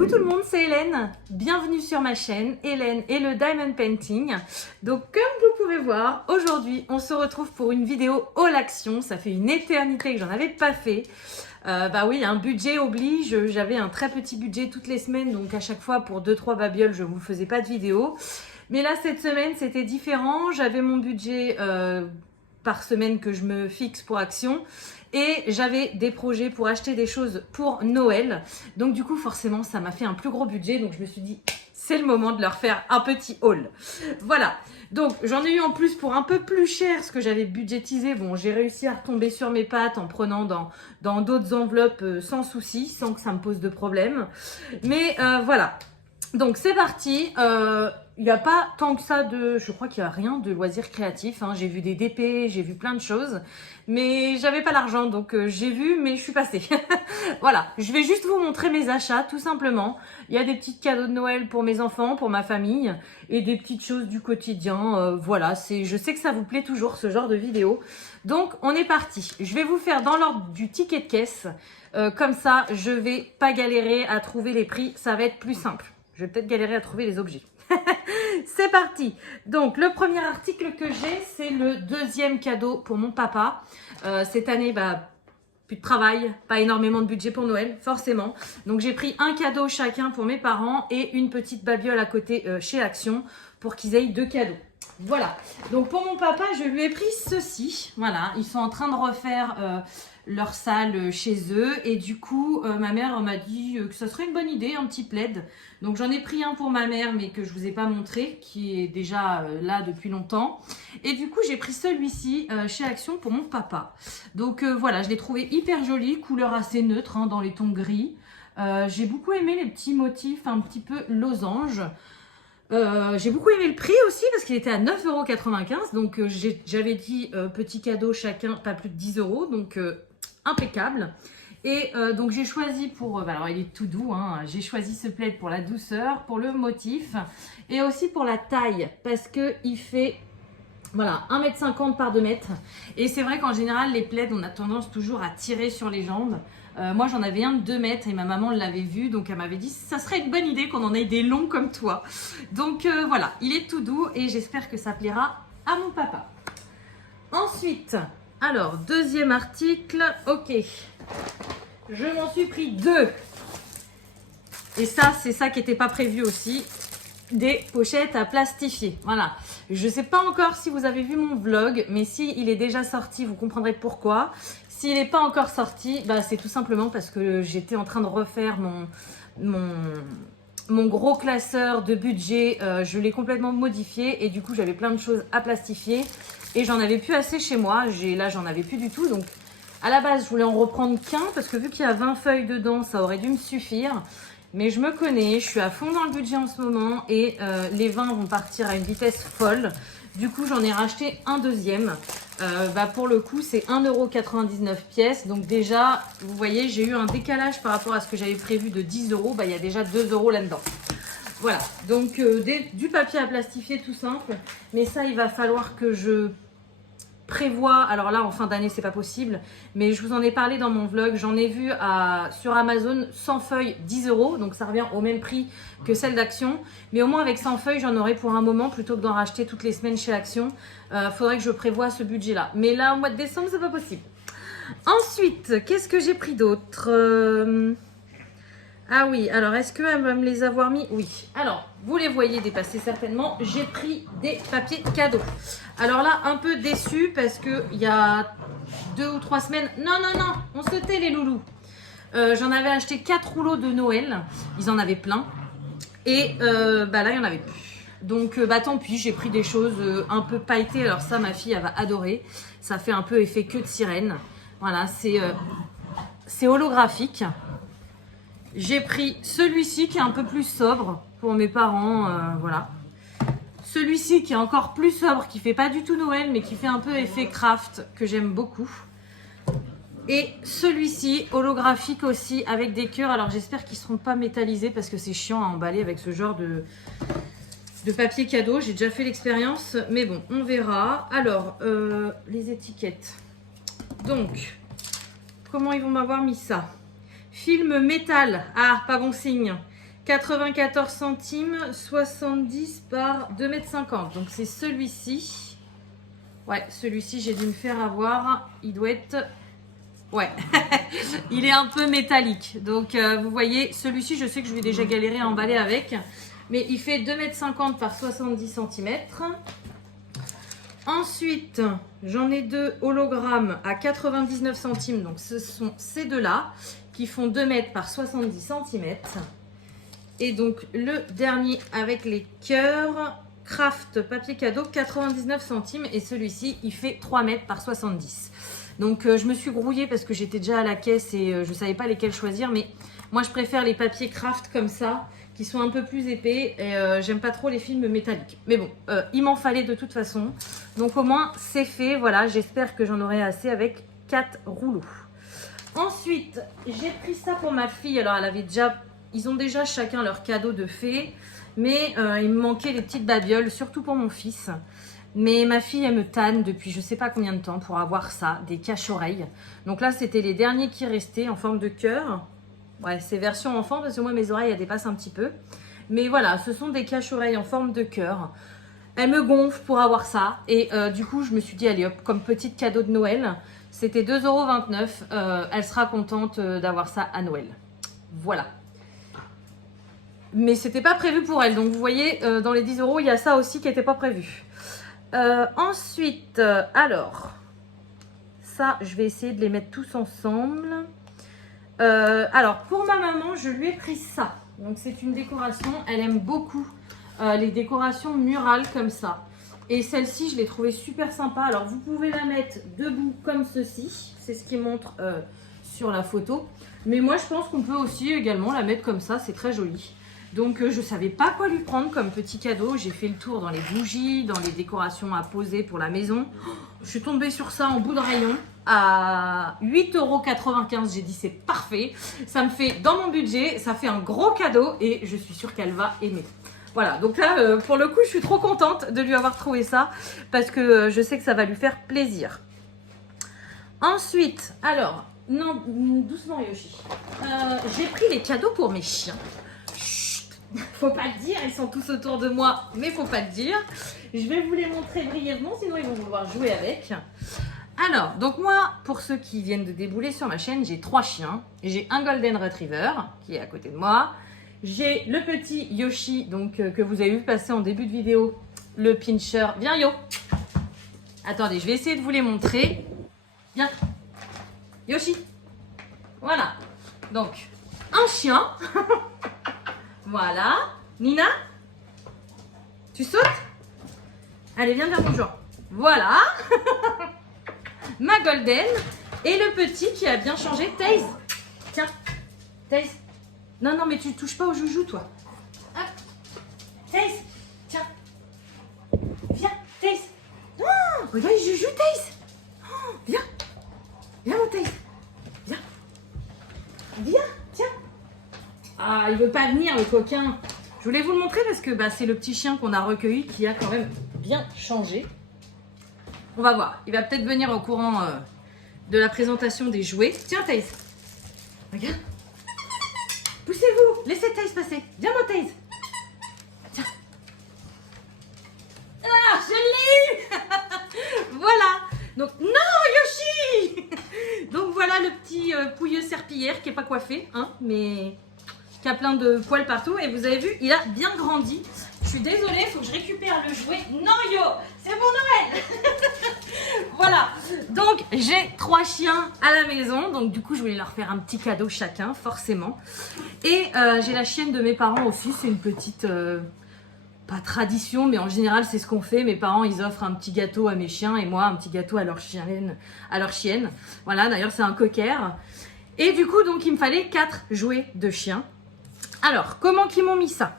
Coucou tout le monde, c'est Hélène. Bienvenue sur ma chaîne, Hélène et le Diamond Painting. Donc comme vous pouvez voir, aujourd'hui on se retrouve pour une vidéo haul action. Ça fait une éternité que j'en avais pas fait. Bah oui, un budget oblige. J'avais un très petit budget toutes les semaines, donc à chaque fois pour 2-3 babioles, je vous faisais pas de vidéo. Mais là cette semaine c'était différent. J'avais mon budget par semaine que je me fixe pour action. Et j'avais des projets pour acheter des choses pour Noël. Donc du coup, forcément, ça m'a fait un plus gros budget. Donc je me suis dit, c'est le moment de leur faire un petit haul. Voilà. Donc j'en ai eu en plus pour un peu plus cher ce que j'avais budgétisé. Bon, j'ai réussi à retomber sur mes pattes en prenant dans d'autres enveloppes sans souci, sans que ça me pose de problème. Mais voilà. Donc c'est parti. Il n'y a pas tant que ça de... Je crois qu'il n'y a rien de loisirs créatifs. Hein. J'ai vu des DP, j'ai vu plein de choses. Mais j'avais pas l'argent, donc j'ai vu, mais je suis passée. Voilà, je vais juste vous montrer mes achats, tout simplement. Il y a des petits cadeaux de Noël pour mes enfants, pour ma famille. Et des petites choses du quotidien. Voilà, je sais que ça vous plaît toujours, ce genre de vidéo. Donc, on est parti. Je vais vous faire dans l'ordre du ticket de caisse. Comme ça, je vais pas galérer à trouver les prix. Ça va être plus simple. Je vais peut-être galérer à trouver les objets. C'est parti. Donc le premier article que j'ai, c'est le deuxième cadeau pour mon papa. Cette année, plus de travail, pas énormément de budget pour Noël, forcément. Donc j'ai pris un cadeau chacun pour mes parents et une petite babiole à côté chez Action pour qu'ils aient 2 cadeaux. Voilà. Donc pour mon papa, je lui ai pris ceci. Voilà, ils sont en train de refaire leur salle chez eux et du coup ma mère m'a dit que ça serait une bonne idée, un petit plaid. Donc j'en ai pris un pour ma mère mais que je vous ai pas montré, qui est déjà là depuis longtemps. Et du coup j'ai pris celui-ci chez Action pour mon papa. Donc voilà, je l'ai trouvé hyper joli, couleur assez neutre hein, dans les tons gris. J'ai beaucoup aimé les petits motifs un petit peu losange. J'ai beaucoup aimé le prix aussi parce qu'il était à 9,95 €. Donc j'avais dit petit cadeau chacun, pas plus de 10 €. Donc impeccable. Et donc j'ai choisi pour, alors il est tout doux, hein, j'ai choisi ce plaid pour la douceur, pour le motif et aussi pour la taille parce que il fait voilà 1,50 m par 2 m. Et c'est vrai qu'en général les plaids on a tendance toujours à tirer sur les jambes. Moi j'en avais un de 2 m et ma maman l'avait vu, donc elle m'avait dit ça serait une bonne idée qu'on en ait des longs comme toi. Donc voilà, il est tout doux et j'espère que ça plaira à mon papa. Ensuite, alors deuxième article, ok, je m'en suis pris 2. Et ça, c'est ça qui n'était pas prévu aussi, des pochettes à plastifier. Voilà, je ne sais pas encore si vous avez vu mon vlog, mais si il est déjà sorti, vous comprendrez pourquoi. S'il n'est pas encore sorti, c'est tout simplement parce que j'étais en train de refaire mon gros classeur de budget. Je l'ai complètement modifié et du coup, j'avais plein de choses à plastifier et j'en avais plus assez chez moi. Là, j'en avais plus du tout. Donc, à la base, je voulais en reprendre qu'un parce que vu qu'il y a 20 feuilles dedans, ça aurait dû me suffire. Mais je me connais, je suis à fond dans le budget en ce moment et les 20 vont partir à une vitesse folle. Du coup, j'en ai racheté un deuxième. Pour le coup, c'est 1,99 € pièce. Donc déjà, vous voyez, j'ai eu un décalage par rapport à ce que j'avais prévu de 10 €. Il y a déjà 2 € là-dedans. Voilà, donc du papier à plastifier tout simple. Mais ça, il va falloir que je prévois. Alors là, en fin d'année, c'est pas possible. Mais je vous en ai parlé dans mon vlog. J'en ai vu sur Amazon 100 feuilles 10 €. Donc ça revient au même prix que celle d'Action. Mais au moins avec 100 feuilles, j'en aurai pour un moment plutôt que d'en racheter toutes les semaines chez Action. Faudrait que je prévoie ce budget-là. Mais là, au mois de décembre, c'est pas possible. Ensuite, qu'est-ce que j'ai pris d'autre Ah oui, alors est-ce qu'elle va me les avoir mis? Oui. Alors, vous les voyez dépasser certainement. J'ai pris des papiers cadeaux. Alors là, un peu déçue parce qu'il y a 2 ou 3 semaines... Non, on se tait les loulous. J'en avais acheté 4 rouleaux de Noël. Ils en avaient plein. Et là, il n'y en avait plus. Donc, tant pis, j'ai pris des choses un peu pailletées. Alors ça, ma fille, elle va adorer. Ça fait un peu effet queue de sirène. Voilà, c'est holographique. J'ai pris celui-ci qui est un peu plus sobre pour mes parents, voilà. Celui-ci qui est encore plus sobre, qui fait pas du tout Noël, mais qui fait un peu effet craft, que j'aime beaucoup. Et celui-ci, holographique aussi, avec des cœurs. Alors j'espère qu'ils ne seront pas métallisés parce que c'est chiant à emballer avec ce genre de papier cadeau. J'ai déjà fait l'expérience, mais bon, on verra. Alors, les étiquettes. Donc, comment ils vont m'avoir mis ça? Film métal. Ah, pas bon signe. 94 centimes, 70 par 2,50 m. Donc c'est celui-ci. Ouais, celui-ci, j'ai dû me faire avoir. Il doit être... Ouais, il est un peu métallique. Donc vous voyez, celui-ci, je sais que je vais déjà galérer à emballer avec. Mais il fait 2,50 m par 70 cm. Ensuite, j'en ai deux hologrammes à 99 centimes. Donc ce sont ces deux-là qui font 2 mètres par 70 cm. Et donc le dernier avec les cœurs, Craft papier cadeau, 99 centimes. Et celui-ci, il fait 3 mètres par 70. Donc je me suis grouillée parce que j'étais déjà à la caisse et je ne savais pas lesquels choisir. Mais moi, je préfère les papiers Craft comme ça, qui sont un peu plus épais. Et j'aime pas trop les films métalliques. Mais bon, il m'en fallait de toute façon. Donc au moins, c'est fait. Voilà, j'espère que j'en aurai assez avec 4 rouleaux. Ensuite, j'ai pris ça pour ma fille. Alors, ils ont déjà chacun leur cadeau de fée. Mais il me manquait les petites babioles, surtout pour mon fils. Mais ma fille, elle me tanne depuis je sais pas combien de temps pour avoir ça, des cache-oreilles. Donc là, c'était les derniers qui restaient en forme de cœur. Ouais, c'est version enfant parce que moi, mes oreilles, elles dépassent un petit peu. Mais voilà, ce sont des cache-oreilles en forme de cœur. Elle me gonfle pour avoir ça. Et du coup, je me suis dit, allez hop, comme petit cadeau de Noël, c'était 2,29 €. Elle sera contente d'avoir ça à Noël. Voilà. Mais c'était pas prévu pour elle. Donc vous voyez, dans les 10 €, il y a ça aussi qui n'était pas prévu. Ensuite, alors, ça, je vais essayer de les mettre tous ensemble. Alors, pour ma maman, je lui ai pris ça. Donc, c'est une décoration. Elle aime beaucoup les décorations murales comme ça. Et celle-ci, je l'ai trouvée super sympa. Alors, vous pouvez la mettre debout comme ceci. C'est ce qui montre sur la photo. Mais moi, je pense qu'on peut aussi également la mettre comme ça. C'est très joli. Donc, je ne savais pas quoi lui prendre comme petit cadeau. J'ai fait le tour dans les bougies, dans les décorations à poser pour la maison. Je suis tombée sur ça en bout de rayon à 8,95 €. J'ai dit, c'est parfait. Ça me fait, dans mon budget, ça fait un gros cadeau et je suis sûre qu'elle va aimer. Voilà, donc là, pour le coup, je suis trop contente de lui avoir trouvé ça parce que je sais que ça va lui faire plaisir. Ensuite, alors, non, doucement Yoshi. J'ai pris les cadeaux pour mes chiens. Faut pas le dire, ils sont tous autour de moi, mais faut pas le dire. Je vais vous les montrer brièvement, sinon ils vont vouloir jouer avec. Alors, donc moi, pour ceux qui viennent de débouler sur ma chaîne, j'ai 3 chiens. J'ai un Golden Retriever qui est à côté de moi. J'ai le petit Yoshi, donc que vous avez vu passer en début de vidéo, le pincher. Viens Yo. Attendez, je vais essayer de vous les montrer. Viens. Yoshi. Voilà. Donc, un chien. Voilà. Nina, tu sautes? Allez, viens dire bonjour. Voilà. Ma Golden. Et le petit qui a bien changé, Taze. Tiens, Taze. Non, non, mais tu touches pas au joujou, toi. Hop. Taze, tiens. Viens, Taze. Oh, regarde, il joujou, Taze. Oh, viens. Viens, mon Taze. Viens. Viens, tiens. Ah, il veut pas venir, le coquin. Je voulais vous le montrer parce que c'est le petit chien qu'on a recueilli qui a quand même bien changé. On va voir. Il va peut-être venir au courant de la présentation des jouets. Tiens, Taze. Regarde. Poussez-vous. Laissez Taze passer. Viens, mon Taze. Tiens. Ah, je l'ai eu. Voilà. Donc, non, Yoshi. Donc, voilà le petit pouilleux serpillière qui n'est pas coiffé, hein, mais qui a plein de poils partout. Et vous avez vu, il a bien grandi. Je suis désolée, il faut que je récupère le jouet. Non, Yo, c'est pour Noël. Voilà, donc j'ai 3 chiens à la maison. Donc du coup, je voulais leur faire un petit cadeau chacun, forcément. Et j'ai la chienne de mes parents aussi. C'est une petite, pas tradition, mais en général, c'est ce qu'on fait. Mes parents, ils offrent un petit gâteau à mes chiens et moi, un petit gâteau à leur chienne. Voilà, d'ailleurs, c'est un cocker. Et du coup, donc, il me fallait 4 jouets de chiens. Alors, comment qu'ils m'ont mis ça?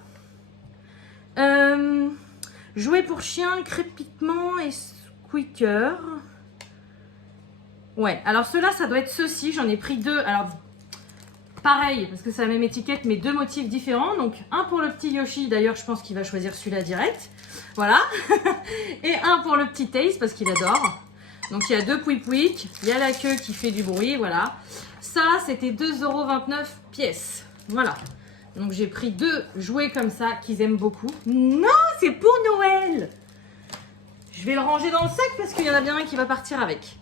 Jouets pour chiens, crépitement et squeaker. Ouais, alors ceux-là, ça doit être ceux-ci. J'en ai pris 2. Alors, pareil, parce que c'est la même étiquette, mais 2 motifs différents. Donc, un pour le petit Yoshi. D'ailleurs, je pense qu'il va choisir celui-là direct. Voilà. Et un pour le petit Taze, parce qu'il adore. Donc, il y a 2 pouic-pouic. Il y a la queue qui fait du bruit. Voilà. Ça, c'était 2,29 € pièce. Voilà. Donc j'ai pris 2 jouets comme ça qu'ils aiment beaucoup. Non, c'est pour Noël. Je vais le ranger dans le sac parce qu'il y en a bien un qui va partir avec.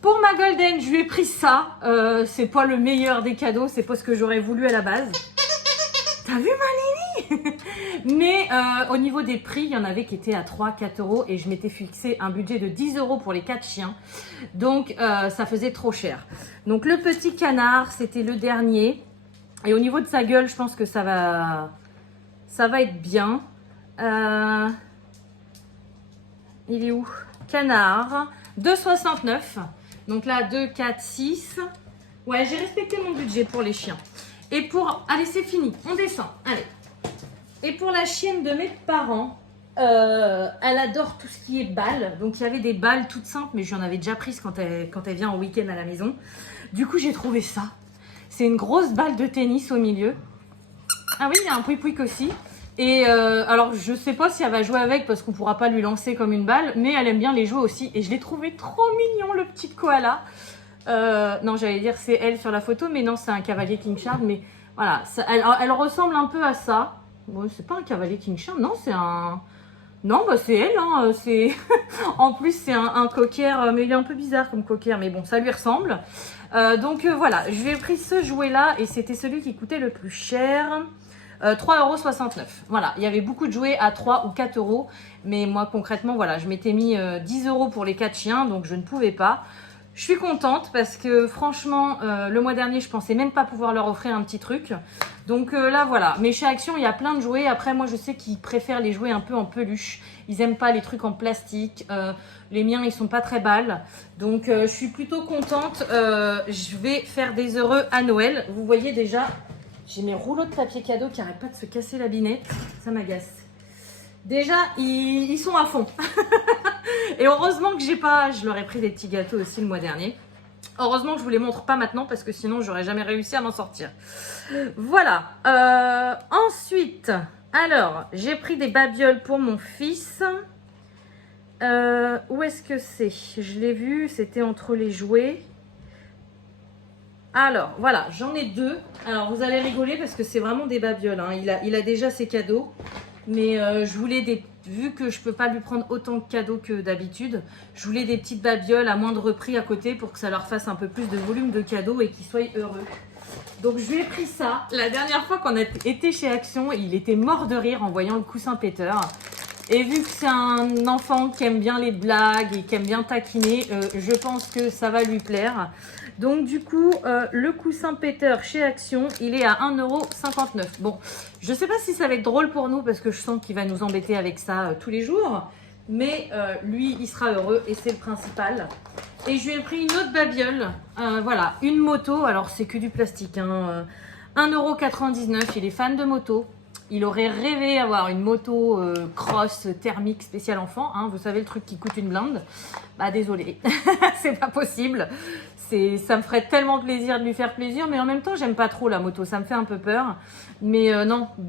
Pour ma Golden, je lui ai pris ça. C'est pas le meilleur des cadeaux, c'est pas ce que j'aurais voulu à la base. T'as vu ma Lily? Mais au niveau des prix, il y en avait qui étaient à 3-4 euros et je m'étais fixé un budget de 10 euros pour les 4 chiens. Donc ça faisait trop cher. Donc le petit canard, c'était le dernier. Et au niveau de sa gueule, je pense que ça va être bien. Il est où? Canard, 2,69. Donc là, 2, 4, 6. Ouais, j'ai respecté mon budget pour les chiens. Et pour... Allez, c'est fini. On descend. Allez. Et pour la chienne de mes parents, elle adore tout ce qui est balles. Donc, il y avait des balles toutes simples, mais j'en avais déjà prises quand elle vient en week-end à la maison. Du coup, j'ai trouvé ça. C'est une grosse balle de tennis au milieu. Ah oui, il y a un pouic-pouic aussi. Et alors, je sais pas si elle va jouer avec parce qu'on pourra pas lui lancer comme une balle, mais elle aime bien les jouer aussi. Et je l'ai trouvé trop mignon, le petit koala. Non, j'allais dire c'est elle sur la photo, mais non, c'est un cavalier King Charles. Mais voilà, ça, elle ressemble un peu à ça. Bon, c'est pas un cavalier King Charles, non, c'est un... Non, bah c'est elle, hein, c'est... En plus, c'est un cocker, mais il est un peu bizarre comme cocker, mais bon, ça lui ressemble. Donc voilà, je lui ai pris ce jouet-là et c'était celui qui coûtait le plus cher. 3,69 €. Voilà, il y avait beaucoup de jouets à 3 ou 4 euros. Mais moi, concrètement, voilà, je m'étais mis 10 € pour les 4 chiens, donc je ne pouvais pas. Je suis contente parce que franchement, le mois dernier, je pensais même pas pouvoir leur offrir un petit truc. Donc là, voilà. Mais chez Action, il y a plein de jouets. Après, moi, je sais qu'ils préfèrent les jouets un peu en peluche. Ils n'aiment pas les trucs en plastique. Les miens, ils sont pas très balles. Donc, je suis plutôt contente. Je vais faire des heureux à Noël. Vous voyez déjà, j'ai mes rouleaux de papier cadeau qui n'arrêtent pas de se casser la binette. Ça m'agace. Déjà, ils sont à fond. Et heureusement que je leur ai pris des petits gâteaux aussi le mois dernier. Heureusement que je vous les montre pas maintenant parce que sinon j'aurais jamais réussi à m'en sortir. Voilà. Ensuite, alors, j'ai pris des babioles pour mon fils. Où est-ce que c'est? Je l'ai vu, c'était entre les jouets. Alors, voilà, j'en ai 2. Alors, vous allez rigoler parce que c'est vraiment des babioles, hein. Il a déjà ses cadeaux. Mais je voulais vu que je peux pas lui prendre autant de cadeaux que d'habitude, je voulais des petites babioles à moindre prix à côté pour que ça leur fasse un peu plus de volume de cadeaux et qu'ils soient heureux. Donc je lui ai pris ça. La dernière fois qu'on a été chez Action, il était mort de rire en voyant le coussin péteur. Et vu que c'est un enfant qui aime bien les blagues et qui aime bien taquiner, je pense que ça va lui plaire. Donc du coup, le coussin péteur chez Action, il est à 1,59 €. Bon, je ne sais pas si ça va être drôle pour nous parce que je sens qu'il va nous embêter avec ça tous les jours. Mais lui, il sera heureux et c'est le principal. Et je lui ai pris une autre babiole. Voilà, une moto. Alors, c'est que du plastique. Hein, 1,99 €. Il est fan de moto. Il aurait rêvé d'avoir une moto cross thermique spéciale enfant. Hein, vous savez, le truc qui coûte une blinde. Bah, désolé. C'est pas possible. Ça me ferait tellement plaisir de lui faire plaisir. Mais en même temps, j'aime pas trop la moto. Ça me fait un peu peur. Mais non, au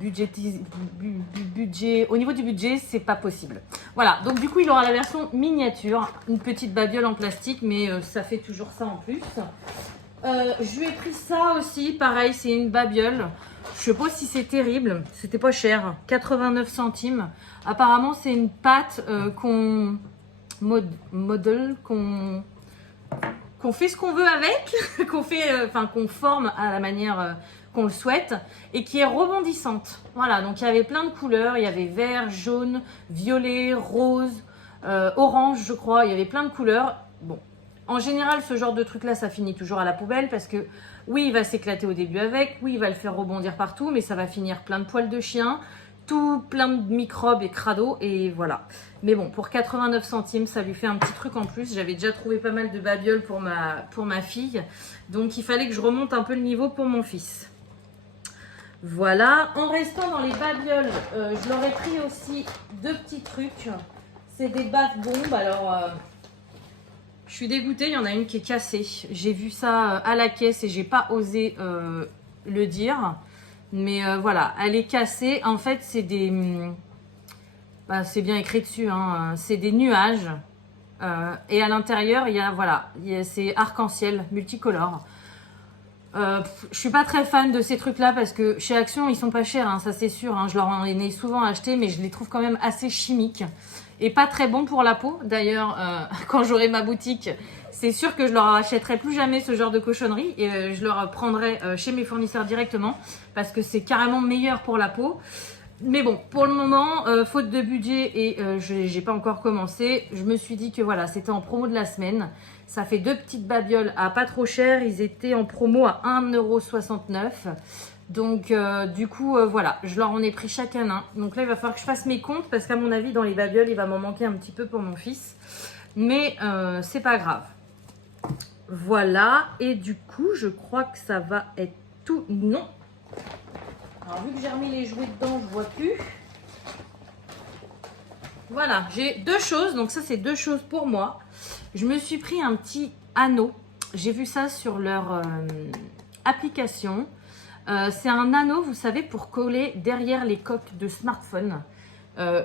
niveau du budget, c'est pas possible. Voilà, donc du coup, il aura la version miniature, une petite babiole en plastique, mais ça fait toujours ça en plus. Je lui ai pris ça aussi, pareil, c'est une babiole. Je sais pas si c'est terrible, c'était pas cher, 89 centimes. Apparemment, c'est une pâte qu'on fait ce qu'on veut avec, qu'on forme à la manière qu'on le souhaite et qui est rebondissante. Voilà, donc il y avait plein de couleurs, il y avait vert, jaune, violet, rose, orange, je crois, il y avait plein de couleurs. Bon, en général, ce genre de truc-là, ça finit toujours à la poubelle parce que oui, il va s'éclater au début avec, oui, il va le faire rebondir partout, mais ça va finir plein de poils de chien, tout plein de microbes et crados et voilà. Mais bon, pour 89 centimes, ça lui fait un petit truc en plus. J'avais déjà trouvé pas mal de babioles pour ma fille. Donc, il fallait que je remonte un peu le niveau pour mon fils. Voilà. En restant dans les babioles, je leur ai pris aussi 2 petits trucs. C'est des bath-bombes. Alors, je suis dégoûtée. Il y en a une qui est cassée. J'ai vu ça à la caisse et j'ai pas osé le dire. Mais voilà, elle est cassée. En fait, c'est des... Bah, c'est bien écrit dessus, hein. C'est des nuages. Et à l'intérieur, il y a, voilà, c'est arc-en-ciel, multicolore. Je suis pas très fan de ces trucs-là parce que chez Action, ils sont pas chers, hein, ça c'est sûr. Hein, je leur en ai souvent acheté, mais je les trouve quand même assez chimiques et pas très bons pour la peau. D'ailleurs, quand j'aurai ma boutique, c'est sûr que je leur achèterai plus jamais ce genre de cochonnerie et je leur prendrai chez mes fournisseurs directement parce que c'est carrément meilleur pour la peau. Mais bon, pour le moment, faute de budget et j'ai pas encore commencé, je me suis dit que voilà, c'était en promo de la semaine. Ça fait 2 petites babioles à pas trop cher. Ils étaient en promo à 1,69 €. Donc du coup, voilà, je leur en ai pris chacun un. Donc là, il va falloir que je fasse mes comptes parce qu'à mon avis, dans les babioles, il va m'en manquer un petit peu pour mon fils. Mais c'est pas grave. Voilà, et du coup, je crois que ça va être tout. Non. Alors, vu que j'ai remis les jouets dedans, je vois plus. Voilà, j'ai 2 choses. Donc ça, c'est 2 choses pour moi. Je me suis pris un petit anneau. J'ai vu ça sur leur application. C'est un anneau, vous savez, pour coller derrière les coques de smartphone.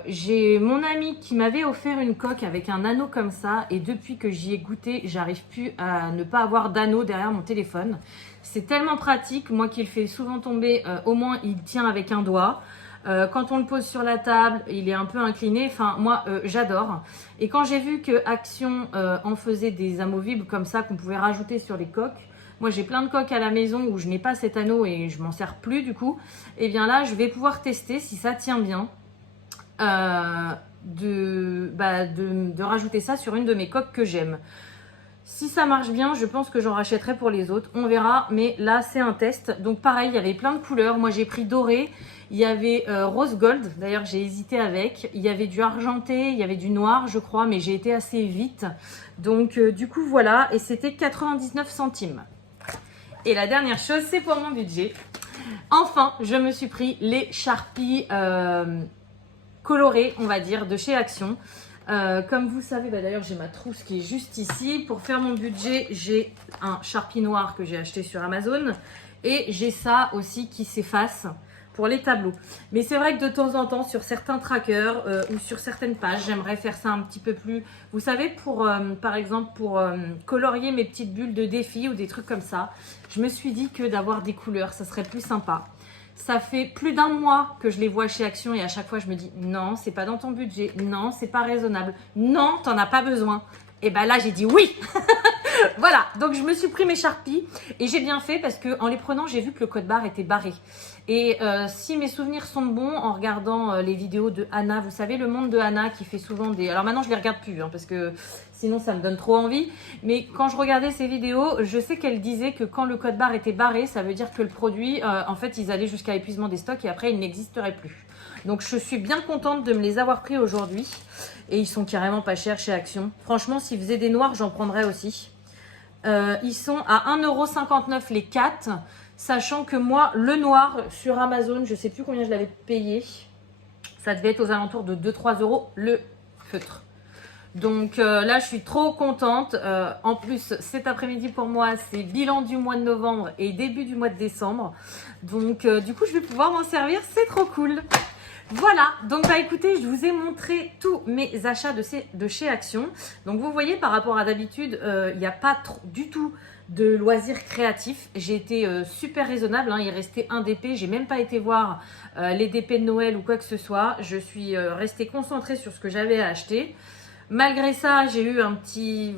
J'ai mon ami qui m'avait offert une coque avec un anneau comme ça. Et depuis que j'y ai goûté, j'arrive plus à ne pas avoir d'anneau derrière mon téléphone. C'est tellement pratique. Moi qui le fais souvent tomber, au moins il tient avec un doigt. Quand on le pose sur la table, il est un peu incliné. Enfin, moi, j'adore. Et quand j'ai vu que Action en faisait des amovibles comme ça qu'on pouvait rajouter sur les coques, moi j'ai plein de coques à la maison où je n'ai pas cet anneau et je m'en sers plus du coup. Et bien là, je vais pouvoir tester si ça tient bien. De rajouter ça sur une de mes coques que j'aime. Si ça marche bien, je pense que j'en rachèterai pour les autres. On verra, mais là, c'est un test. Donc pareil, il y avait plein de couleurs. Moi, j'ai pris doré. Il y avait rose gold. D'ailleurs, j'ai hésité avec. Il y avait du argenté, il y avait du noir, je crois, mais j'ai été assez vite. Donc, du coup, voilà. Et c'était 99 centimes. Et la dernière chose, c'est pour mon budget. Enfin, je me suis pris les Sharpies colorés, on va dire, de chez Action. Comme vous savez, d'ailleurs j'ai ma trousse qui est juste ici. Pour faire mon budget, j'ai un Sharpie noir que j'ai acheté sur Amazon. Et j'ai ça aussi qui s'efface pour les tableaux. Mais c'est vrai que de temps en temps, sur certains trackers ou sur certaines pages, j'aimerais faire ça un petit peu plus. Vous savez, par exemple, pour colorier mes petites bulles de défi ou des trucs comme ça, je me suis dit que d'avoir des couleurs, ça serait plus sympa. Ça fait plus d'1 mois que je les vois chez Action et à chaque fois je me dis non, c'est pas dans ton budget, non, c'est pas raisonnable, non, t'en as pas besoin. Et ben là j'ai dit oui. Voilà, donc je me suis pris mes Sharpies et j'ai bien fait parce que en les prenant j'ai vu que le code barre était barré. Et si mes souvenirs sont bons, en regardant les vidéos de Anna, vous savez le monde de Anna qui fait souvent des... Alors maintenant je les regarde plus parce que sinon ça me donne trop envie. Mais quand je regardais ces vidéos, je sais qu'elle disait que quand le code barre était barré, ça veut dire que le produit, en fait ils allaient jusqu'à épuisement des stocks et après il n'existerait plus. Donc je suis bien contente de me les avoir pris aujourd'hui. Et ils sont carrément pas chers chez Action. Franchement, s'ils faisaient des noirs, j'en prendrais aussi. Ils sont à 1,59 € les 4. Sachant que moi, le noir sur Amazon, je sais plus combien je l'avais payé. Ça devait être aux alentours de 2-3 € le feutre. Donc là, je suis trop contente. En plus, cet après-midi pour moi, c'est bilan du mois de novembre et début du mois de décembre. Donc du coup, je vais pouvoir m'en servir. C'est trop cool. Voilà, donc bah écoutez, je vous ai montré tous mes achats de chez Action. Donc vous voyez, par rapport à d'habitude, il n'y a pas du tout de loisirs créatifs. J'ai été super raisonnable, il restait un DP, j'ai même pas été voir les DP de Noël ou quoi que ce soit. Je suis restée concentrée sur ce que j'avais à acheter. Malgré ça, j'ai eu un petit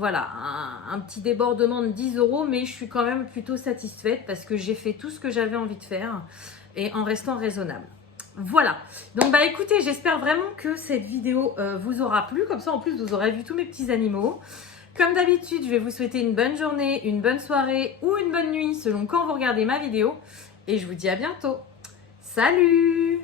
débordement de 10 €, mais je suis quand même plutôt satisfaite parce que j'ai fait tout ce que j'avais envie de faire et en restant raisonnable. Voilà, donc bah écoutez, j'espère vraiment que cette vidéo vous aura plu. Comme ça en plus vous aurez vu tous mes petits animaux. Comme d'habitude, je vais vous souhaiter une bonne journée, une bonne soirée ou une bonne nuit selon quand vous regardez ma vidéo. Et je vous dis à bientôt. Salut!